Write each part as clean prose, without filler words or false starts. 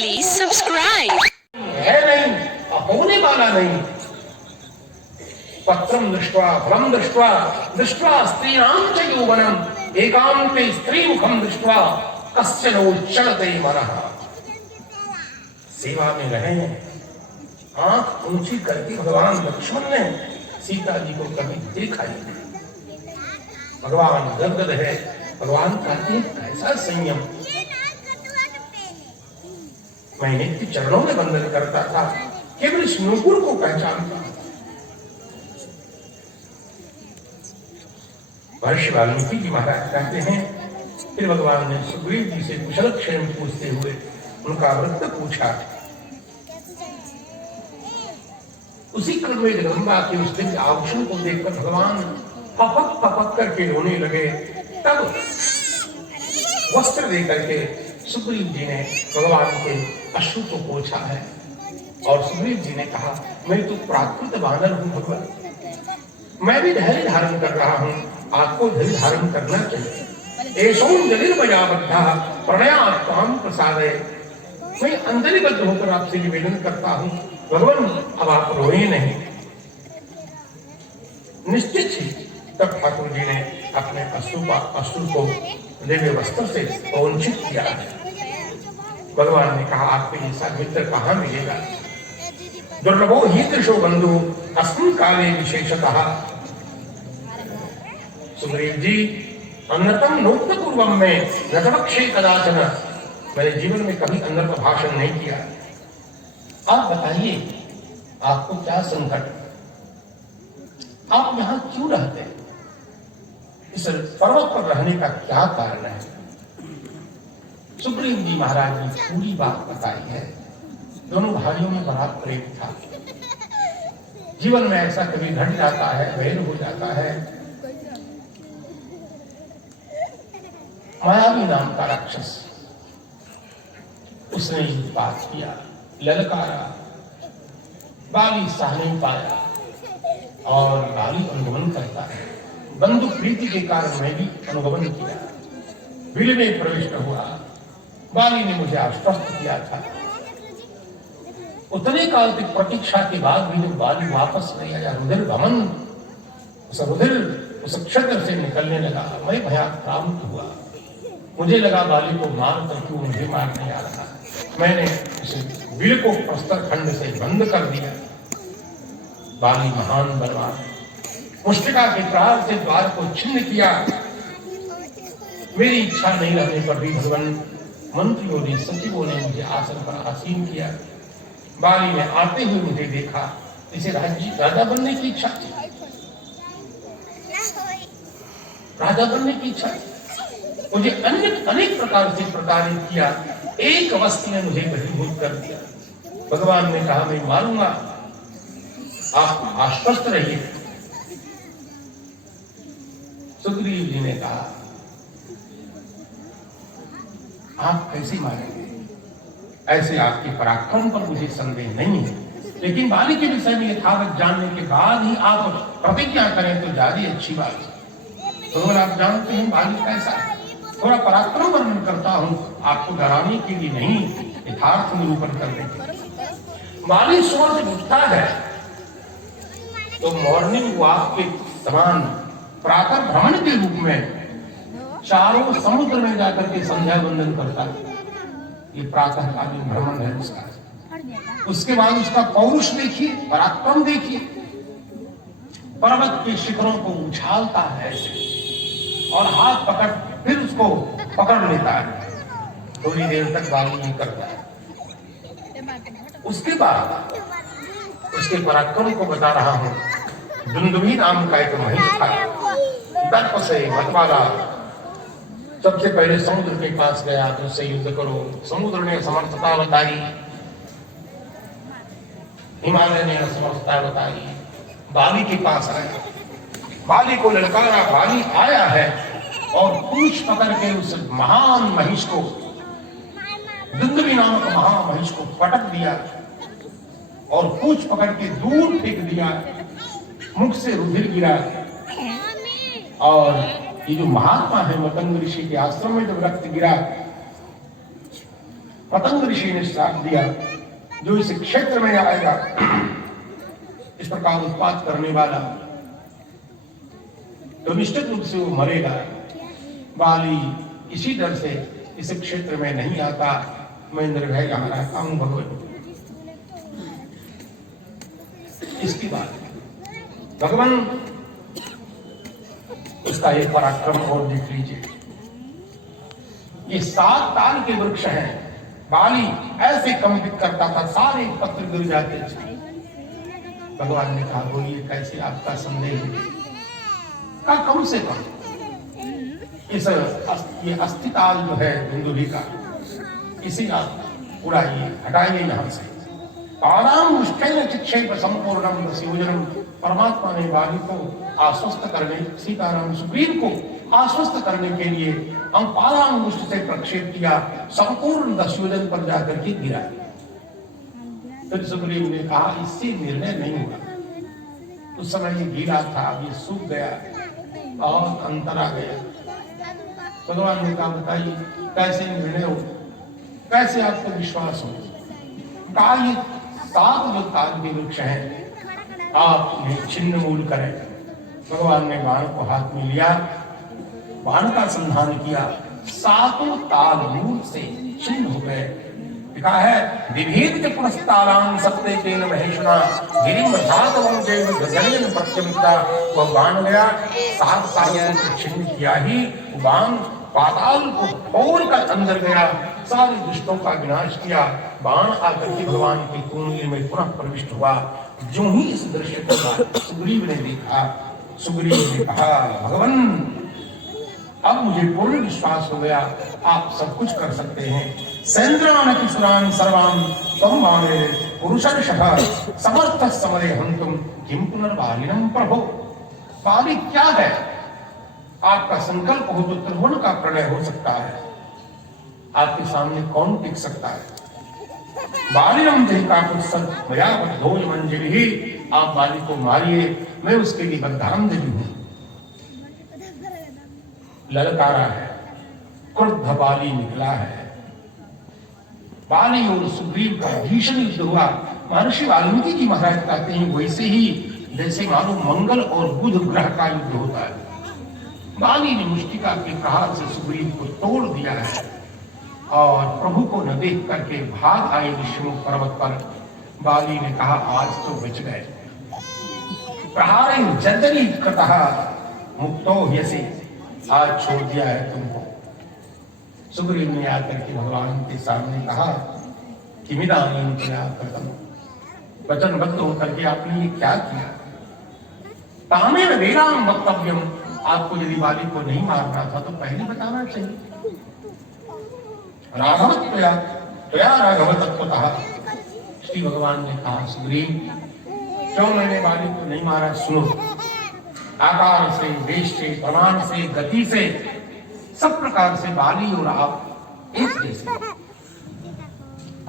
Please subscribe. है नहीं, होने वाला नहीं। पत्रम दृष्ट्वा फलम दृष्ट्वा दृष्ट्वा स्त्रीणां च यौवनम् एकान्ते स्त्रीमुखं दृष्ट्वा कस्य नो चलते मनः। सेवा में रहे हैं, आंख ऊंची करके भगवान लक्ष्मण ने सीता जी को कभी देखा ही नहीं। भगवान गदगद है। भगवान कहते हैं कैसा संयम। मैं नित्य चरणों में वंदन करता था, केवल इस नूपुर को पहचानता। महर्षि वाल्मीकि जी महाराज कहते हैं, फिर भगवान ने सुग्रीव जी से कुशल क्षेम पूछते हुए उनका वृत्त पूछा। उसी क्रम में जगदम्बा के उस दिव्य आभूषण को देखकर भगवान फपक फपक करके रोने लगे। तब वस्त्र दे करके सुग्रीव जी ने भगवान के अश्रु को पोंछा है और सुग्रीव जी ने कहा, मैं तो प्राकृत वानर हूं भगवान, मैं भी धैर्य धारण कर रहा हूं, आपको धैर्य धारण करना चाहिए। एषों जलिर्मयाबद्धा प्रणयात्मां प्रसादय, मैं अंजलिबद्ध होकर आपसे निवेदन करता हूं भगवान, अब आप रोए नहीं। निश्चित ही तब ठाकुर जी ने अपने अश्रु को दिव्य वस्त्र से वंचित किया। भगवान ने कहा, आपके जैसा मित्र कहाँ मिलेगा। दुर्लभो हीदृशो बंधु अस्मिन् काले विशेषतः। सुग्रीव जी, अन्नतम नोक्त पूर्वम में नतवक्षे कदाचन, मैंने जीवन में कभी अनर्थ भाषण नहीं किया। आप बताइए, आपको क्या संकट, आप यहां क्यों रहते हैं, इस पर्वत पर रहने का क्या कारण है। सुग्रीव जी महाराज ने पूरी बात बताई है। दोनों भाइयों में बड़ा प्रेम था। जीवन में ऐसा कभी घट जाता है, वैर हो जाता है। मायावी नाम का राक्षस, उसने बात किया, ललकारा, बाली सह नहीं पाया और बाली अनुगमन करता है। बंधु प्रीति के कारण मैं भी अनुगमन किया, विल में प्रविष्ट हुआ। बाली ने मुझे आश्वस्त किया था। उतने काल तक प्रतीक्षा के बाद भी जब बाली वापस नहीं आया, रुधिर भमन, रुधिर उस क्षेत्र से निकलने लगा, मैं भयाक्रांत हुआ। मुझे लगा बाली को मार कर क्यों मुझे मारने आ रहा। मैंने उस विल को प्रस्तर खंड से बंद कर दिया। बाली महान बलवान, मुष्टिका के प्रहार से द्वार को छिन्न किया। मेरी इच्छा नहीं रहने पर भी भगवान मंत्रियों ने, सचिवों ने मुझे आसन पर आसीन किया। बाली ने आते हुए मुझे देखा, इसे राजा बनने की इच्छा थी, राजा बनने की इच्छा थी। मुझे अनेक प्रकार से प्रताड़ित किया। एक वस्तु ने मुझे बहिर्भूत कर दिया। भगवान ने कहा, मैं मारूंगा, आप आश्वस्त रहिए। सुग्रीव जी ने कहा, आप कैसे मारेंगे, ऐसे आपके पराक्रम पर मुझे संदेह नहीं है, लेकिन बाली के विषय में यथावत जानने के बाद ही आप प्रतिज्ञा करें तो ज्यादा अच्छी बात है। तो अगर आप जानते हैं बाली कैसा है, थोड़ा पराक्रम वर्णन करता हूं, आपको डराने के लिए नहीं, यथार्थ निरूपण करने के लिए। बाली सुबह से उठता है तो मॉर्निंग वॉक के समान प्रातः भ्रमण के रूप में चारों समुद्र में जाकर के संध्या वंदन करता है। ये प्रातःकालीन भ्रमण है उसका। उसके बाद उसका पौरुष देखिए, पराक्रम देखिए, पर्वत के शिखरों को उछालता है और हाथ पकड़ फिर उसको पकड़ लेता है। थोड़ी देर तक बाली नहीं करता है। उसके बाद उसके पराक्रम को बता रहा हूं। दुंदुभी नाम का एक महिष था, दर्प से मतवाला। सबसे पहले समुद्र के पास गया तो उससे युद्ध करो। समुद्र ने समर्थता बताई, हिमालय ने असमर्थता बताई। बाली के पास आया, बाली को ललकारा। बाली आया है और पूंछ पकड़ के उस महान महिष को, दुंदुभी नामक महामहिष को पटक दिया और पूंछ पकड़ के दूर फेंक दिया। मुख से रुधिर गिरा और ये जो महात्मा है मतंग ऋषि के आश्रम में जब रक्त गिरा पतंग ऋषि ने श्राप दिया, जो इस क्षेत्र में आएगा इस प्रकार उत्पात करने वाला, तो निश्चित रूप से वो मरेगा। बाली इसी डर से इस क्षेत्र में नहीं आता, मैं निर्भय यहाँ रहता हूं भगवान। इसके बाद भगवान उसका एक पराक्रम और देख लीजिए। ये 7 ताल के वृक्ष हैं। बाली ऐसे कंपित करता था, सारे पत्र गिर जाते थे। भगवान ने कहा, बोलिए कैसे आपका संदेह है? का कम से कम ये अस्थिताल जो है धुंधुली का, इसी आप उड़ाइए, हटाइए यहां से। आराम मुष्टैन चिक्षेप संपूर्णम रसयोजनम। परमात्मा ने बाली को आश्वस्त करने, सीताराम सुग्रीव को आश्वस्त करने के लिए हम पारांगुष्ठ से प्रक्षेप किया, संपूर्ण दस्योजन पर जाकर के गिरा। फिर सुग्रीव ने कहा, इससे निर्णय नहीं हुआ। उस समय ये गीला था, अब ये सूख गया और अंतर आ गया। भगवान ने कहा, बताइए कैसे निर्णय हो, कैसे आपको विश्वास हो? कहा, ये 7 जो ताल के वृक्ष हैं आप इन्हें छिन्न मूल करें। भगवान ने बाण को हाथ में लिया, बाण का संधान किया, 7 ताल मूल से छिन्न हो गए। लिखा है, विभेद के पुरस्तारान सत्ते केन महेशना गिरिम धातवं जैव गगनेन प्रत्यमिता। वह बाण गया, 7 तालों को छिन्न किया ही बाण पाताल को फोड़कर अंदर गया, सारे दुष्टों का विनाश किया। बाण आकर के भगवान की कुंडली में पुनः प्रविष्ट हुआ। जो ही इस दृश्य को सुग्रीव ने देखा, सुग्रीव ने कहा, भगवान अब मुझे पूर्ण विश्वास हो गया, आप सब कुछ कर सकते हैं। सेन्द्रान किशुरान सर्वान त्वं मामे पुरुषर्षभ समर्थ समरे हन्तुम किम पुनर्बालिनम प्रभो। बाली क्या है? आपका संकल्प हो तो त्रिभुवन का प्रलय हो सकता है। आपके सामने कौन टिक सकता है? बालिनम जिनका कुछ मया बद्धोज मंजिल ही। आप बाली को मारिए, मैं उसके लिए बद्धांजलि हूं। ललकारा है, क्रुद्ध बाली निकला है। बाली और सुग्रीव का भीषण युद्ध हुआ। महर्षि वाल्मीकि जी महाराज कहते हैं, वैसे ही जैसे मानो मंगल और बुध ग्रह का युद्ध होता है। बाली ने मुष्टिका के प्रहार से सुग्रीव को तोड़ दिया है और प्रभु को न देख करके भाग आए विष्णु पर्वत पर। बाली ने कहा, आज तो बच गए। प्रहारे जर्जरी कृतः मुक्तो ह्यसि। आज छोड़ दिया है तुमको। सुग्रीव ने आकर के भगवान के सामने कहा, किमिदानीं त्वया कृतम्। वचनबद्ध होकर के आपने ये क्या किया? तामेन वेदाम वक्तव्यम। आपको यदि बाली को नहीं मारना था तो पहले बताना चाहिए। राघव त्वया त्वया राघव तत्वतः। श्री भगवान ने कहा, सुग्रीव क्यों मैंने बाली को नहीं मारा? सुनो, आकार से, देश से, प्रमाण से, गति से, सब प्रकार से बाली और आप एक जैसे।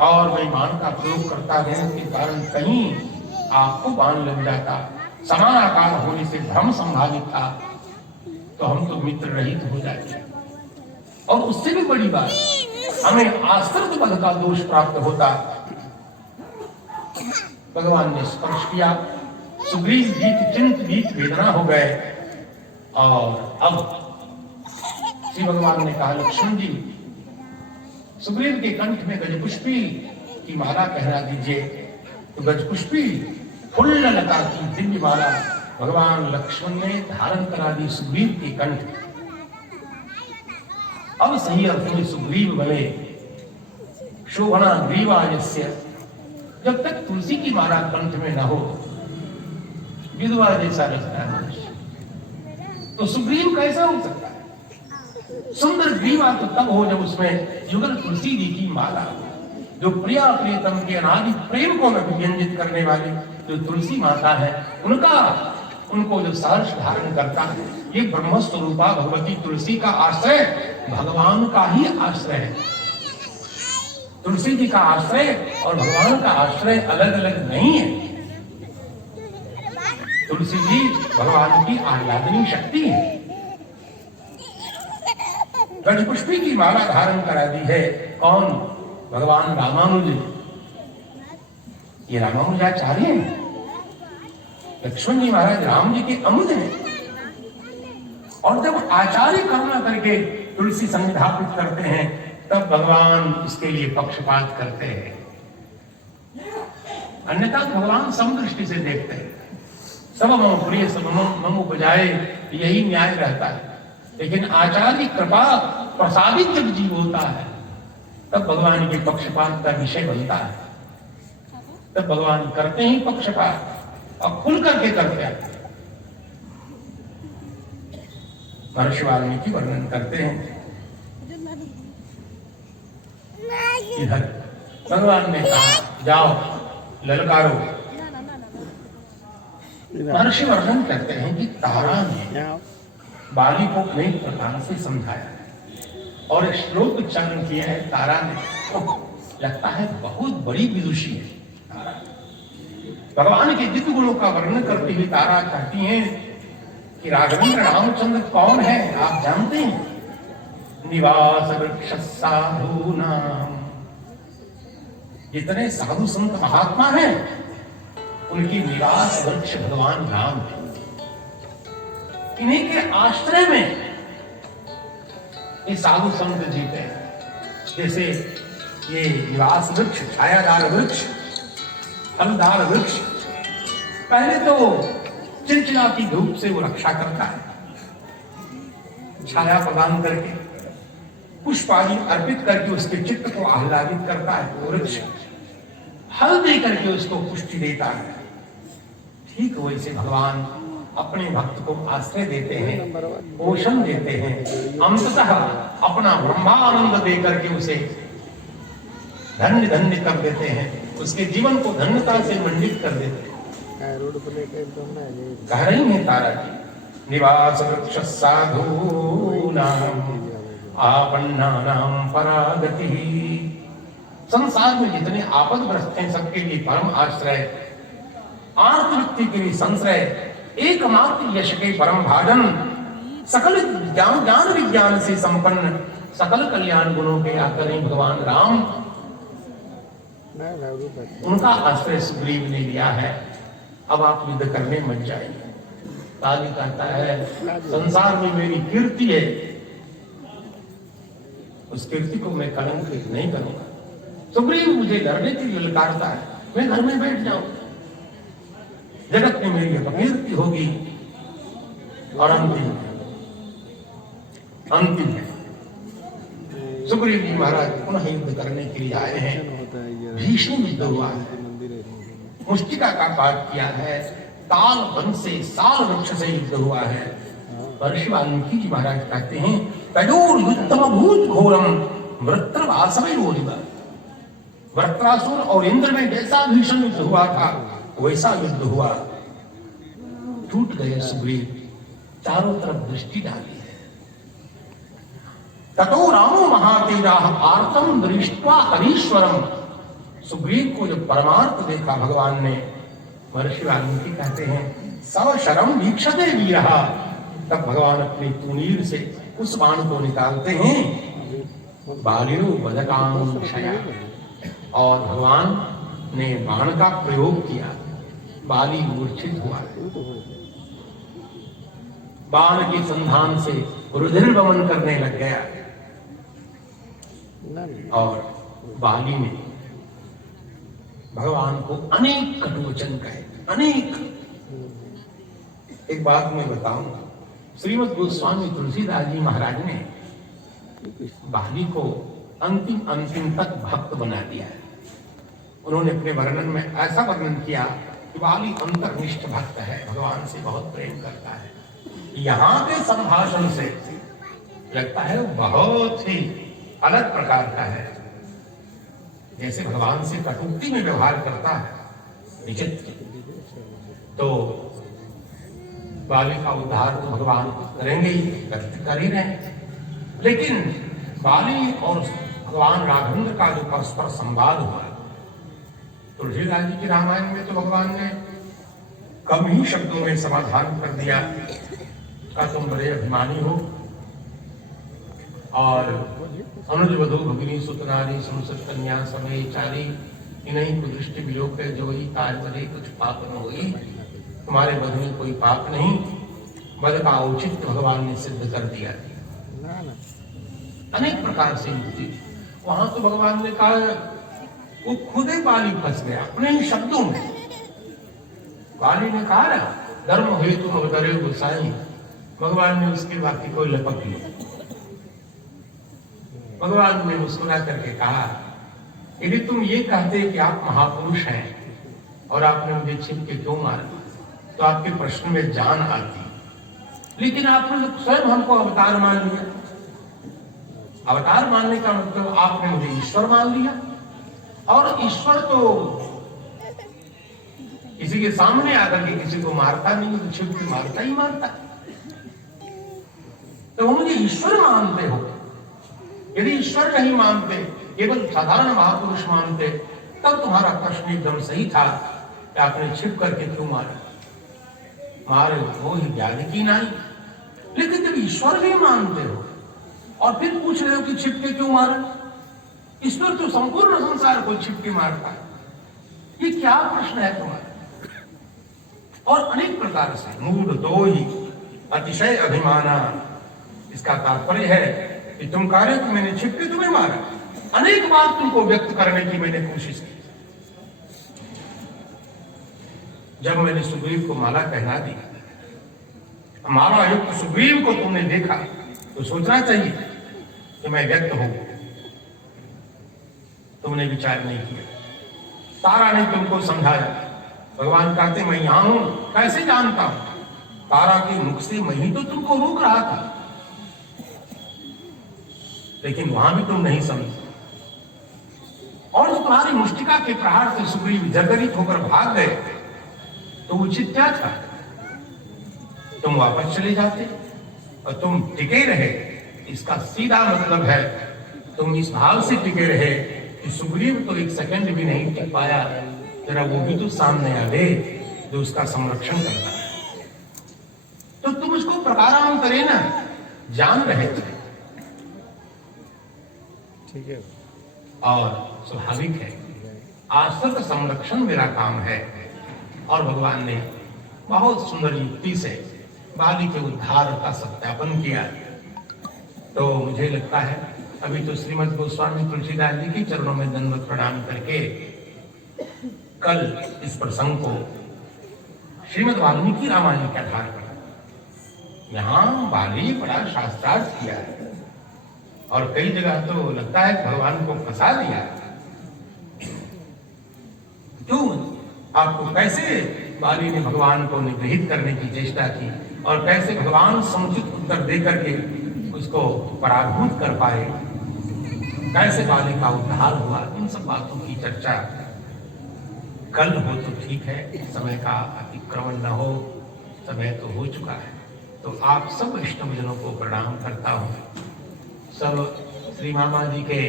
और मैं बाण का प्रयोग करता हूं के कारण कहीं आपको बाण लग जाता, समान आकार होने से भ्रम संभावित था, तो हम तो मित्र रहित हो जाते। और उससे भी बड़ी बात, हमें आश्रित पद का दोष प्राप्त होता। भगवान ने स्पर्श किया, सुग्रीव भीत चिंत भीत वेदना हो गए। और अब श्री भगवान ने कहा, लक्ष्मण जी सुग्रीव के कंठ में गजपुष्पी की माला पहना दीजिए। तो गजपुष्पी फुल्ल लता की दिव्य माला भगवान लक्ष्मण ने धारण करा दी सुग्रीव के कंठ। अब सही अर्थ में सुग्रीव बने शोभना ग्रीवायस्य। जब तक तुलसी की माला कंठ में न हो, विधवा जैसा लगता है। तो सुग्रीव कैसा हो सकता है? सुंदर ग्रीवा तो तब हो जब उसमें युगल तुलसी जी की माला हो, जो प्रिया प्रियतम के अनादि प्रेम को व्यंजित करने वाली जो तुलसी माता है, उनको जो सहर्ष धारण करता है। ये ब्रह्म स्वरूपा भगवती तुलसी का आश्रय भगवान का ही आश्रय है। तुलसी जी का आश्रय और भगवान का आश्रय अलग अलग नहीं है। तुलसी जी भगवान की आह्लादनी शक्ति है। गजपुष्पी की माला धारण करा दी है कौन? भगवान रामानुज, ये रामानुजाचार्य हैं, लक्ष्मण जी महाराज राम जी के अमुद हैं। और जब आचार्य करुणा करके तुलसी संस्थापित करते हैं तब भगवान इसके लिए पक्षपात करते हैं, अन्यथा भगवान समदृष्टि से देखते हैं। सब मम प्रिय सब मम उपजाए, यही न्याय रहता है। लेकिन आचार्य कृपा प्रसादित जब जीव होता है तब भगवान के पक्षपात का विषय बनता है। तब भगवान करते ही पक्षपात और खुल करके करते हैं। महर्षि वाल्मीकि वर्णन करते हैं, इधर भगवान ने कहा जाओ ललकारो। महर्षि वर्णन करते हैं कि तारा ने बाली को अनेक प्रकार से समझाया है और एक श्लोक उच्चारण किया है तारा ने। लगता है बहुत बड़ी विदुषी है तारा। भगवान के दिव्य गुणों का वर्णन करती हुई तारा कहती हैं कि राघवेंद्र रामचंद्र कौन है आप जानते हैं? निवास वृक्ष साधूनाम, जितने साधु संत महात्मा हैं उनकी निवास वृक्ष भगवान राम है। इन्हीं के आश्रय में ये साधु संत जीते हैं। जैसे ये निवास वृक्ष, छायादार वृक्ष, फलदार वृक्ष, पहले तो चिलचिलाती धूप से वो रक्षा करता है, छाया प्रदान करके पुष्प आदि अर्पित करके उसके चित्त को आह्लादित करता है। वृक्ष फल दे करके उसको पुष्टि देता है। ठीक वैसे भगवान अपने भक्त को आश्रय देते हैं, पोषण देते हैं, अंततः अपना ब्रह्मानंद दे करके उसे धन्य धन्य कर देते हैं, उसके जीवन को धन्यता से मंडित कर देते हैं। कह रही है तारा जी, निवास वृक्ष साधूनाम आपन्नानाम परागति। संसार में जितने आपदग्रस्त हैं सबके लिए परम आश्रय, आर्त व्यक्ति के लिए संश्रय, एकमात्र यश के परम भाजन, सकल ज्ञान विज्ञान से संपन्न, सकल कल्याण गुणों के आकर भगवान राम, उनका आश्रय सुग्रीव ने लिया है। अब आप युद्ध करने मत जाइए। काली कहता है संसार में मेरी कीर्ति है, उस कीर्ति को मैं कलंकित नहीं करूंगा। सुग्रीव मुझे लड़ने के लिए ललकारता है, मैं घर में बैठ जाऊं, जगत में मेरी अपकीर्ति होगी। और अंतिम है सुग्रीव जी महाराज पुनः युद्ध करने के लिए आए हैं। भीषण युद्ध हुआ है, मुष्टिका का पाठ किया है, ताल वन से साल वृक्ष से युद्ध हुआ है। महर्षि वाल्मीकि जी महाराज कहते हैं तयोर युद्धम भूत घोरम वृत्रवासवयोरिव। वृत्रासुर और इंद्र में जैसा भीषण युद्ध हुआ था वैसा युद्ध हुआ। टूट गए सुग्रीव, चारों तरफ दृष्टि डाली है। ततो रामो महातेजा आर्तम दृष्ट्वा हरीश्वरम। सुग्रीव को जब परमार्थ देखा भगवान ने, महर्षि वाल्मीकि कहते हैं सव शरम वीक्षते वीरहा। तब भगवान अपनी तुनीर से उस बाण को निकालते हैं, बालिनो वदकाम क्षया, और भगवान ने बाण का प्रयोग किया। बाली मूर्छित हुआ, बाण के संधान से रुधिर वमन करने लग गया और बाली ने भगवान को अनेक कटुवचन कहे, अनेक। एक बात मैं बताऊं, श्रीमद् गोस्वामी तुलसीदास जी महाराज ने बाली को अंतिम तक भक्त बना दिया है। उन्होंने अपने वर्णन में ऐसा वर्णन किया कि बाली अंतर्निष्ठ भक्त है, भगवान से बहुत प्रेम करता है। यहाँ के संभाषण से लगता है बहुत ही अलग प्रकार का है, जैसे भगवान से कटुक्ति में व्यवहार करता है, विचित्र। तो बाली का उद्धार तो भगवान करेंगे ही, कर ही रहे। लेकिन बाली और भगवान राघवेंद्र का जो परस्पर संवाद हुआ, तुलसीदास जी की रामायण में तो भगवान ने कम ही शब्दों में समाधान कर दिया का तुम बड़े अभिमानी हो, और अनुज वधु भगिनी सुतनारी संसद कन्या समय चारी इन्हीं को दृष्टि विलोक है जो ही ताज बधे कुछ पाप न होई। तुम्हारे वध में कोई पाप नहीं। वध का औचित्य भगवान ने सिद्ध कर दिया। अनेक प्रकार से युक्ति। वहां तो भगवान ने कहा वो खुद ही बाली फंस गया अपने ही शब्दों में। बाली ने कहा ना धर्म हेतु अवतरे गोसाई, भगवान ने उसके वाक्य को लपक लिया। भगवान ने मुस्कुरा करके कहा यदि तुम ये कहते कि आप महापुरुष हैं और आपने मुझे छिप के क्यों मारा तो आपके प्रश्न में जान आती, लेकिन आपने स्वयं हमको अवतार मान लिया। अवतार मानने का मतलब आपने मुझे ईश्वर मान लिया, और ईश्वर तो किसी के सामने आकर के किसी को मारता नहीं, तो छिप के मारता ही मारता। तो मुझे ईश्वर मानते हो। यदि ईश्वर नहीं मानते, केवल साधारण महापुरुष मानते, तब तुम्हारा प्रश्न एकदम सही था कि आपने छिप करके क्यों मारा। मारे वो ही ज्ञान की नहीं। लेकिन जब ईश्वर भी मानते हो और फिर पूछ रहे हो कि छिप के क्यों मारा, ईश्वर तो संपूर्ण संसार को छिप के मारता है, ये क्या प्रश्न है तुम्हारा। और अनेक प्रकार से मूढ़ दो ही अतिशय अभिमाना, इसका तात्पर्य है कि तुम कह रहे हो कि मैंने छिप के तुम्हें मारा। अनेक बार तुमको व्यक्त करने की मैंने कोशिश की। जब मैंने सुग्रीव को माला पहना दी, माला युक्त सुग्रीव को तुमने देखा तो सोचना चाहिए कि मैं व्यक्त हूं। तुमने विचार नहीं किया। तारा ने तुमको समझाया। भगवान कहते मैं यहां हूं, कैसे जानता हूं? तारा के मुख से मैं ही तो तुमको रोक रहा था, लेकिन वहां भी तुम नहीं समझे। और तुम्हारी मुष्टिका के प्रहार से सुग्रीव जर्जरित होकर भाग गए तो उचित क्या था? तुम वापस चले जाते और तुम टिके रहे। इसका सीधा मतलब है तुम इस भाव से टिके रहे कि सुग्रीव तो एक सेकंड भी नहीं टिक पाया, तेरा वो भी तो सामने आ गए जो उसका संरक्षण करता है। तो तुम उसको प्रकारांतरे ना जान रहे थे। ठीक है। और स्वाभाविक है, आश्रित संरक्षण मेरा काम है। और भगवान ने बहुत सुंदर युक्ति से बाली के उद्धार का सत्यापन किया। तो मुझे लगता है अभी तो श्रीमद् गोस्वामी तुलसीदास जी के चरणों में दंडवत प्रणाम करके कल इस प्रसंग को श्रीमद् वाल्मीकि रामायण के आधार पर यहाँ बाली बड़ा शास्त्रार्थ किया है, और कई जगह तो लगता है भगवान को फंसा दिया। क्यों? आपको कैसे बाली ने भगवान को निग्रहित करने की चेष्टा की और कैसे भगवान समुचित उत्तर दे करके उसको पराभूत कर पाए, कैसे बाली का उद्धार हुआ, इन सब बातों की चर्चा कल हो तो ठीक है, समय का अतिक्रमण न हो। समय तो हो चुका है। तो आप सब इष्टजनों को प्रणाम करता हूँ। सब श्री मामा जी के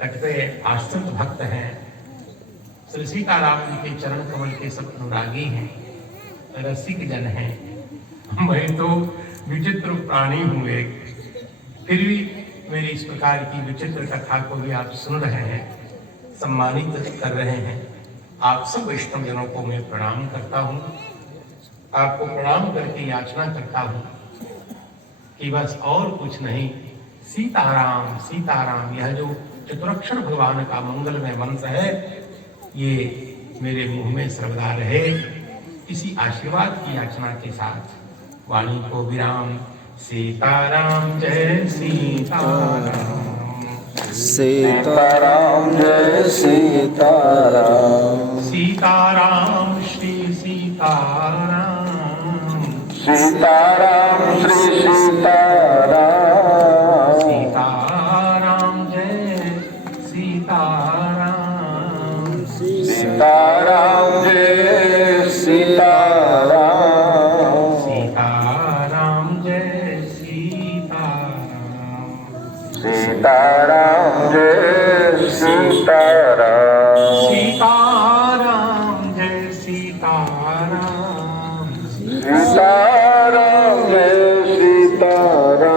कटते आश्रित भक्त हैं, श्री सीताराम जी के चरण कमल के सब अनुरागी हैं, रसिक जन हैं। मैं तो विचित्र प्राणी हूँ एक, फिर भी मेरी इस प्रकार की विचित्र कथा को भी आप सुन रहे हैं, सम्मानित कर रहे हैं। आप सब वैष्णव जनों को मैं प्रणाम करता हूँ। आपको प्रणाम करके याचना करता हूँ कि बस और कुछ नहीं, सीताराम सीताराम, यह जो चतुरक्षर भगवान का मंगलमय मंत्र है, ये मेरे मुंह में सर्वदा रहे। इसी आशीर्वाद की याचना के साथ वाणी को विराम। सीताराम जय सीताराम, सीताराम जय सीताराम, सीताराम श्री सीताराम, सीताराम श्री सीताराम, सीताराम जय सीताराम, सीताराम जय सीताराम, सीताराम जय सीताराम, सीताराम जय सीताराम, सीताराम जय सीताराम, सीताराम जय सीताराम,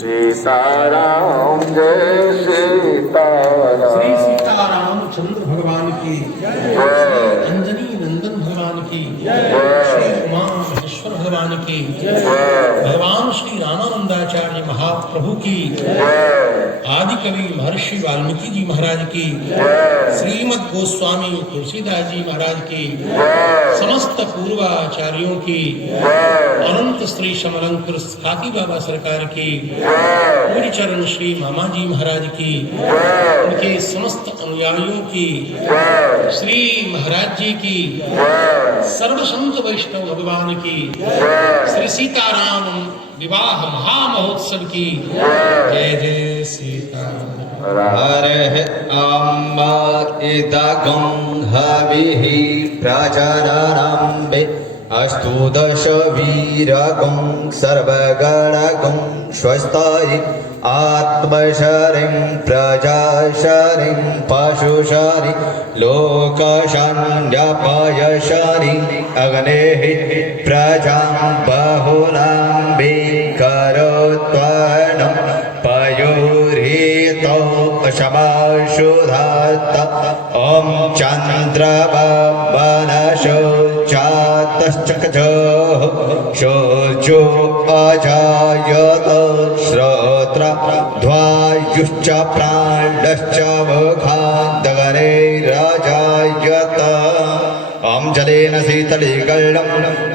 सीताराम जय श्री सीताराम सीतारामचंद्र भगवान की, जय अंजनी नंदन भगवान की, जय श्री उमा महेश्वर भगवान की, जय भगवान श्री रामानंदाचार्य महाप्रभु की, जय आदि कवि महर्षि वाल्मीकि जी महाराज की, जय श्रीमद गोस्वामी तुलसीदास जी महाराज की, जय समस्त पूर्वाचार्यों की, जय अनंत श्री समलंकर खाकी बाबा सरकार की, जय पूरी चरण श्री मामा जी महाराज की, जय उनके समस्त अनुयायियों की, जय श्री महाराज जी की, जय सर्व संत वैष्णव भगवान की, जय श्री सीताराम विवाह महामहोत्सव की जय जय सीताराम। हरः अम्ब इदगं हविः प्रजननं अस्तु दश वीरगं सर्वगणगं स्वस्ताय आत्मशरीं प्रजाशरीं पशुशरीं लोकशन्यपयशरीं अग्नेः प्रजां बहुलां विकरोत्वनं पयोर्हितो शमाशुधात ॐ चन्द्रवनशो चातश्चक्षुः शोचो अजायत श्रोत्रध्वायुश्च प्राणश्च मुखादगरे राजायत ॐ जलेन शीतलीकरणं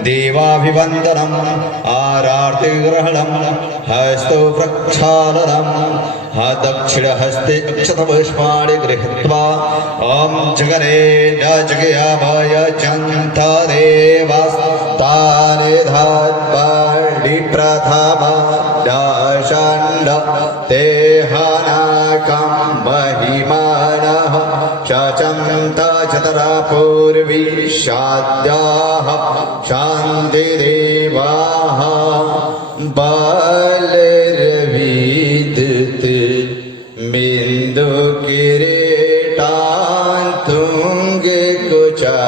देवाभिवन्दनम् आरार्तिग्रहणं हस्तो प्रक्षालनं दक्षिणहस्ते अक्षतपुष्पाणि गृहीत्वा ॐ जगने न जगयामय चन्थदेवास्तानि धात्वाणि प्रथमा दाशण्ड ते हनाकं महिमानः शचन्त चतरा पूर्वी शाद्याः शान्तिदेवाः बालरविद्युत् बिन्दुकिरीटान् तुङ्गकुचा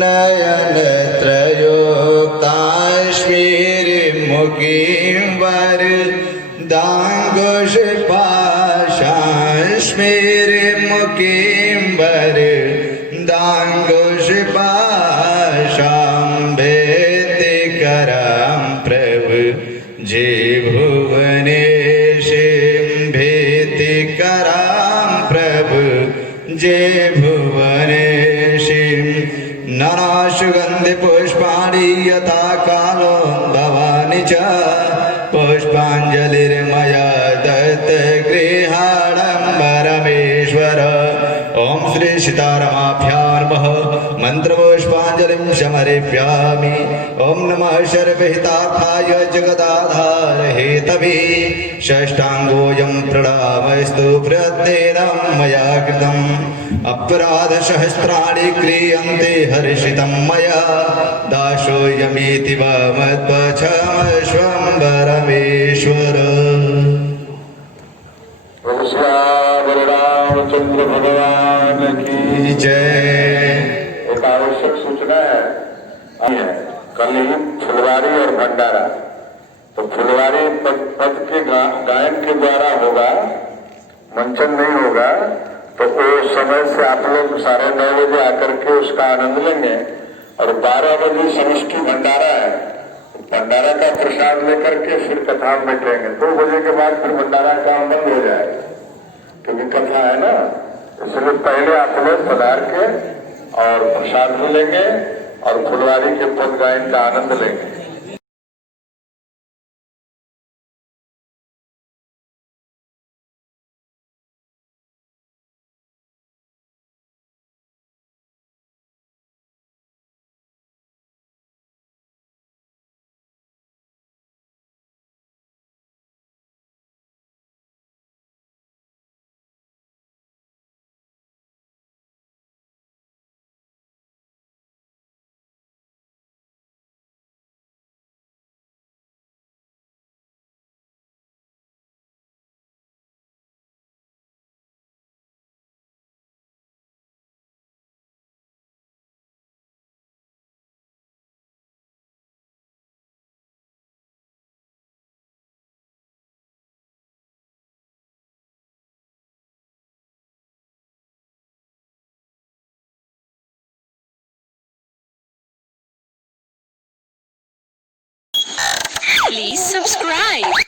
नयनत्रयोक्ताश्मीर्मुखीं वरदाङ्गुषपाशाश्मीर्मुखीं वरदाङ्गुषपाशां भेतिकरां प्रभु जे भुवनेशीं भेतिकरां प्रभु जे भुवनेशीं नानासुगन्धिपुष्पाणि यथा कालो भवानि च पुष्पाञ्जलिर्मया दत्तगृहाडम्बरमेश्वर ॐ श्री सीतारामाभ्यां नमः मन्त्रपुष्पाञ्जलिं समर्पयामि ॐ नमः सर्वहितार्थाय जगदाधार हेतवे षष्ठाङ्गोऽयं प्रणामस्तु प्रत्येनं मया कृतम् अपराधसहस्राणि क्रियन्ते हर्षितं मया दासोऽयमिति वा मत्पक्षमश्वम्बरमेश्वर रामचंद्र भगवान की जय। एक आवश्यक सूचना है कल ही फुलवारी और भंडारा, तो फुलवारी पद के गायन के द्वारा होगा, मंचन नहीं होगा। तो उस समय से आप लोग 9:30 बजे आकर के उसका आनंद लेंगे और 12 बजे समष्टि भंडारा है, भंडारा का प्रसाद लेकर के फिर कथा में बैठेंगे। 2 बजे के बाद फिर भंडारा का बंद हो जाएगा क्योंकि कथा है ना, इसलिए पहले आप लोग पधार के और प्रसाद भी लेंगे और फुलवारी के पद गायन का आनंद लेंगे। Please subscribe.